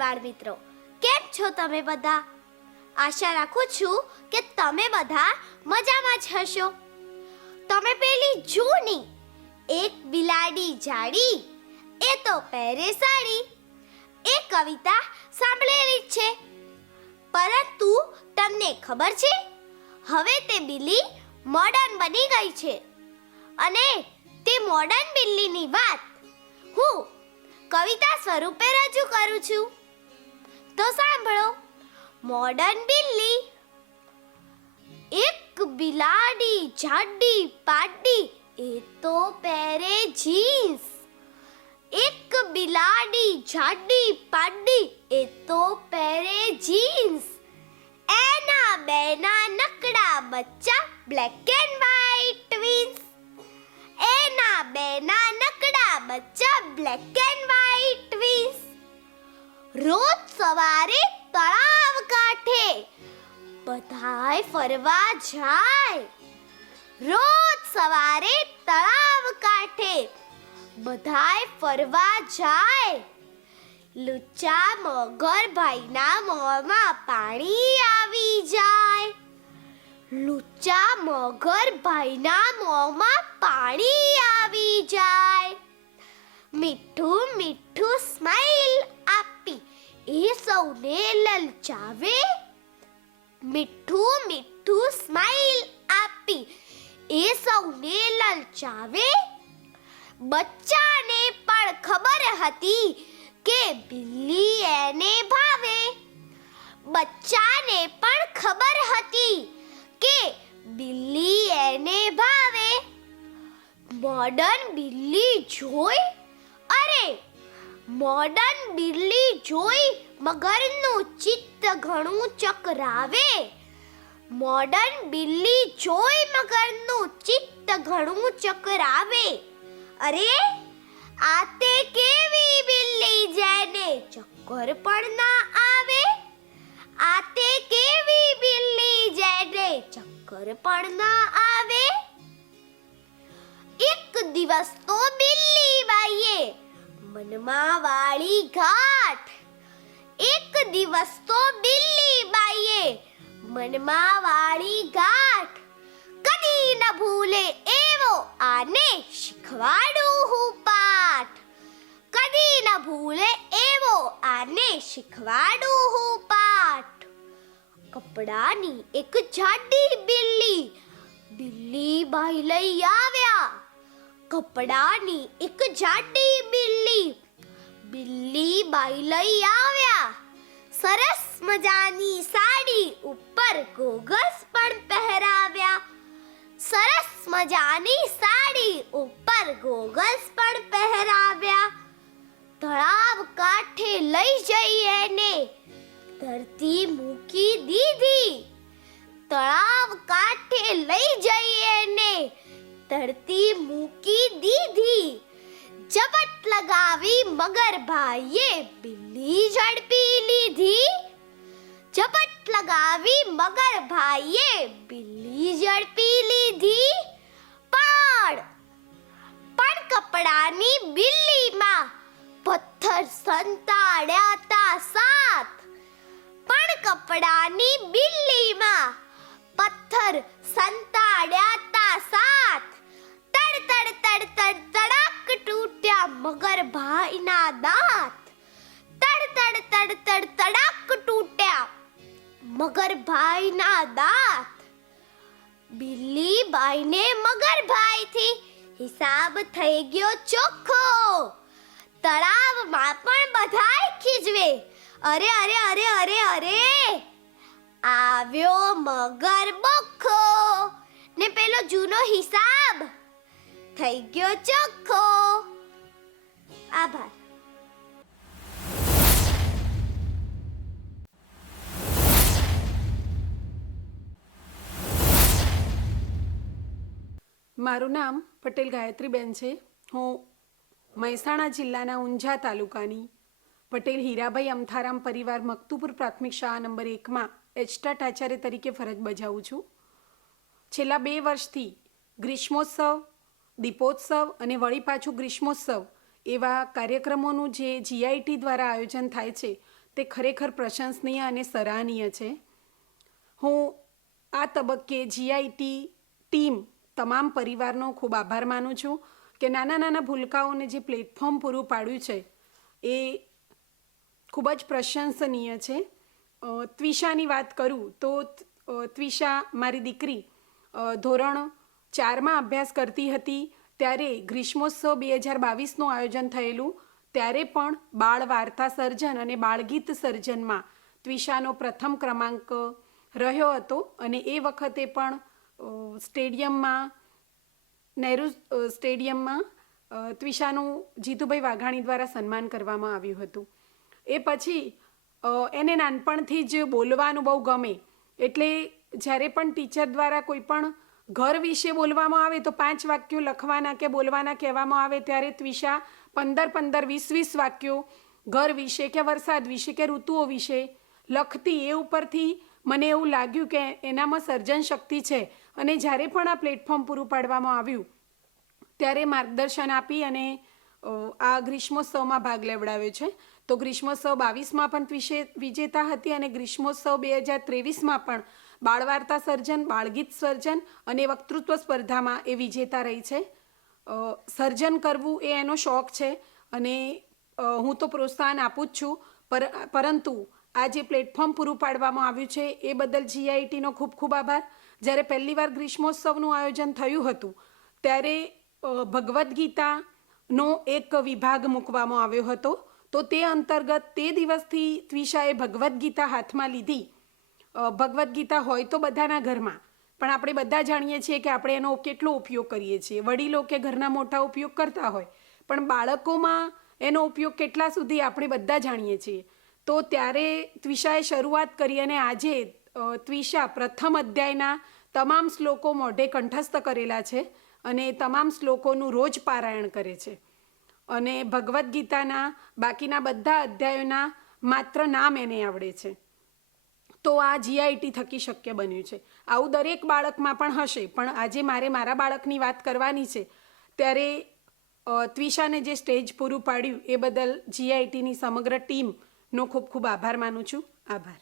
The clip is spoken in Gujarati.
બાળ મિત્રો. કેમ છો તમે બધા? આશા રાખું છું કે તમે બધા મજામાં જ હશો. તમે પેલી જૂની એક બિલાડી જાડી, એ તો પહેરે સાડી એ કવિતા સાંભળેલી છે. પરંતુ તમને ખબર છે, હવે તે બિલ્લી મોડર્ન બની ગઈ છે. અને તે મોડર્ન બિલ્લીની વાત હું કવિતા સ્વરૂપે રજૂ કરું છું. તો સાંભળો મોડર્ન બિલ્લી એક બિલાડી જાડી પાડી એ તો પહેરે જીન્સ એક બિલાડી જાડી પાડી એ તો પહેરે જીન્સ એના બેના નકડા બચ્ચા બ્લેક એન્ડ વ્હાઈટ ટ્વિન્સ એના બેના નકડા બચ્ચા બ્લેક એન્ડ વ્હાઈટ ટ્વિન્સ રોજ સવારે તળાવ કાંઠે. બધાય ફરવા જાય. રોજ સવારે તળાવ કાંઠે. બધાય ફરવા જાય. લુચ્ચા મગર ભાઈના મોંમાં પાણી આવી જાય. લુચ્ચા મગર ભાઈના મોંમાં પાણી આવી જાય. મીઠું મીઠું સ્માઈલ એ સૌને લલચાવે. મીઠું મીઠું સ્માઈલ આપી. એ સૌને લલચાવે. બચ્ચાને પણ ખબર હતી કે બિલ્લી એને ભાવે. બચ્ચાને પણ ખબર હતી કે બિલ્લી એને ભાવે. મોડર્ન બિલ્લી જોઈ મોડર્ન બિલ્લી જોઈ મગરનું ચિત્ત ઘણું ચકરાવે. મોડર્ન બિલ્લી જોઈ મગરનું ચિત્ત ઘણું ચકરાવે. અરે, આ તે કેવી બિલ્લી જેને ચક્કર પણ ના આવે? આ તે કેવી બિલ્લી જેને ચક્કર પણ ના આવે? એક દિવસ તો બિલ્લી મનમાં વાળી ઘાટ. એક દિવસ તો બિલ્લી બાઈએ મનમાં વાળી ગાંઠ કદી ન ભૂલે એવો આને શીખવાડું હું પાઠ. કદી ન ભૂલે એવો આને શીખવાડું હું પાઠ. કપડાની એક જાડી બિલ્લી બિલ્લી બાઈ લઈ આવ્યા. કપડાની એક જાડી બાઈ લઈ આવ્યા. સરસ મજાની સાડી ઉપર ગોગલ્સ પણ પહેરાવ્યા. સરસ મજાની સાડી ઉપર ગોગલ્સ પણ પહેરાવ્યા. તળાવ કાંઠે લઈ જઈ એને. ધરતી મૂકી દીધી. તળાવ કાંઠે લઈ જઈ એને. ધરતી મૂકી દીધી. ઝપટ લગાવી મગર ભાઈએ બિલ્લી ઝડપી લીધી. ચપટ લગાવી મગર ભાઈએ બિલ્લી ઝડપી લીધી. પણ પણ કપડાની બિલ્લીમાં પથ્થર સંતાડ્યા તા સાત. પણ કપડાની બિલ્લીમાં પથ્થર સંતાડ્યા તા સાત. તડ તડ તડ તડ તૂટ્યા મગર ભાઈના દાંત. તડ તડ તડ તડ, તડાક તૂટ્યા મગર ભાઈના દાંત. બિલ્લી બાઈને મગર ભાઈથી હિસાબ થઈ ગયો ચોખ્ખો. તળાવમાં પણ બધાય ખીજવે. અરે અરે અરે અરે અરે. આવ્યો મગર બખો ને પેલો જૂનો હિસાબ. થઈ ગયો ચોખ્ખો. આભાર. મારું નામ પટેલ ગાયત્રીબેન છે. હું મહેસાણા જિલ્લાના ઊંઝા તાલુકાની પટેલ હીરાભાઈ અમથારામ પરિવાર મકતુપુર પ્રાથમિક શાળા નંબર એકમાં એચટાટ આચાર્ય તરીકે ફરજ બજાવું છું. છેલ્લા બે વર્ષથી ગ્રીષ્મોત્સવ દીપોત્સવ અને વળી પાછું ગ્રીષ્મોત્સવ એવા કાર્યક્રમોનું જે જીઆઈટી દ્વારા આયોજન થાય છે, તે ખરેખર પ્રશંસનીય અને સરાહનીય છે. હું આ તબક્કે જીઆઈટી ટીમ તમામ પરિવારનો ખૂબ આભાર માનું છું કે નાના નાના ભૂલકાઓને જે પ્લેટફોર્મ પૂરું પાડ્યું છે, એ ખૂબ જ પ્રશંસનીય છે. ત્વિષાની વાત કરું તો ત્વિષા મારી દીકરી ધોરણ ચારમાં અભ્યાસ કરતી હતી, ત્યારે ગ્રીષ્મોત્સવ બે હજાર બાવીસનું આયોજન થયેલું, ત્યારે પણ બાળ વાર્તા સર્જન અને બાળગીત સર્જનમાં ત્વિષાનો પ્રથમ ક્રમાંક રહ્યો હતો અને એ વખતે પણ સ્ટેડિયમમાં, નહેરુ સ્ટેડિયમમાં ત્વિશાનું જીતુભાઈ વાઘાણી દ્વારા સન્માન કરવામાં આવ્યું હતું. એ પછી એને નાનપણથી જ બોલવાનું બહુ ગમે, એટલે જ્યારે પણ ટીચર દ્વારા કોઈ પણ ઘર વિશે બોલવામાં આવે તો પાંચ વાક્યો લખવાના કે બોલવાના કહેવામાં આવે ત્યારે ત્વિષા પંદર પંદર વીસ વીસ વાક્યો. ઘર વિશે કે વરસાદ વિશે કે ઋતુઓ વિશે. લખતી એ ઉપરથી મને એવું લાગ્યું કે એનામાં સર્જન શક્તિ છે અને જ્યારે પણ આ પ્લેટફોર્મ પૂરું પાડવામાં આવ્યું ત્યારે માર્ગદર્શન આપી અને આ ગ્રીષ્મોત્સવમાં ભાગ લેવડાવ્યો છે. તો ગ્રીષ્મોત્સવ બાવીસમાં પણ વિશે વિજેતા હતી અને ગ્રીષ્મોત્સવ બે હજાર ત્રેવીસમાં પણ બાળ વાર્તા સર્જન, બાળગીત સર્જન અને વક્તૃત્વ સ્પર્ધામાં એ વિજેતા રહી છે. સર્જન કરવું એ એનો શોખ છે અને હું તો પ્રોત્સાહન આપું જ છું. પર, પરંતુ આ જે પ્લેટફોર્મ પૂરું પાડવામાં આવ્યું છે એ બદલ જીઆઈટીનો ખૂબ ખૂબ આભાર. જ્યારે પહેલી વાર ગ્રીષ્મોત્સવનું આયોજન થયું હતું, ત્યારે ભગવદ્ ગીતાનો એક વિભાગ મૂકવામાં આવ્યો હતો. તો તે અંતર્ગત તે દિવસથી ત્વિષાએ ભગવદ્ ગીતા હાથમાં લીધી. ભગવદ્ ગીતા હોય તો બધાના ઘરમાં. પણ આપણે બધા જાણીએ છીએ કે આપણે એનો કેટલો ઉપયોગ કરીએ છીએ. વડીલો કે ઘરના મોટા ઉપયોગ કરતા હોય. પણ બાળકોમાં એનો ઉપયોગ કેટલા સુધી આપણે બધા જાણીએ છીએ? તો ત્યારે ત્વિષાએ શરૂઆત કરી અને આજે ત્વિષા પ્રથમ અધ્યાયના તમામ શ્લોકો મોઢે કંઠસ્થ કરેલા છે અને તમામ શ્લોકોનું રોજ પારાયણ કરે છે. અને ભગવદ્ ગીતાના બાકીના બધા અધ્યાયોના માત્ર નામ એને આવડે છે. તો આ જીઆઈટી થકી શક્ય બન્યું છે. આવું દરેક બાળકમાં પણ હશે, પણ આજે મારે મારા બાળકની વાત કરવાની છે. ત્યારે ત્વિશાને જે સ્ટેજ પૂરું પાડ્યું એ બદલ જીઆઈટીની સમગ્ર ટીમનો ખૂબ ખૂબ આભાર માનું છું. આભાર.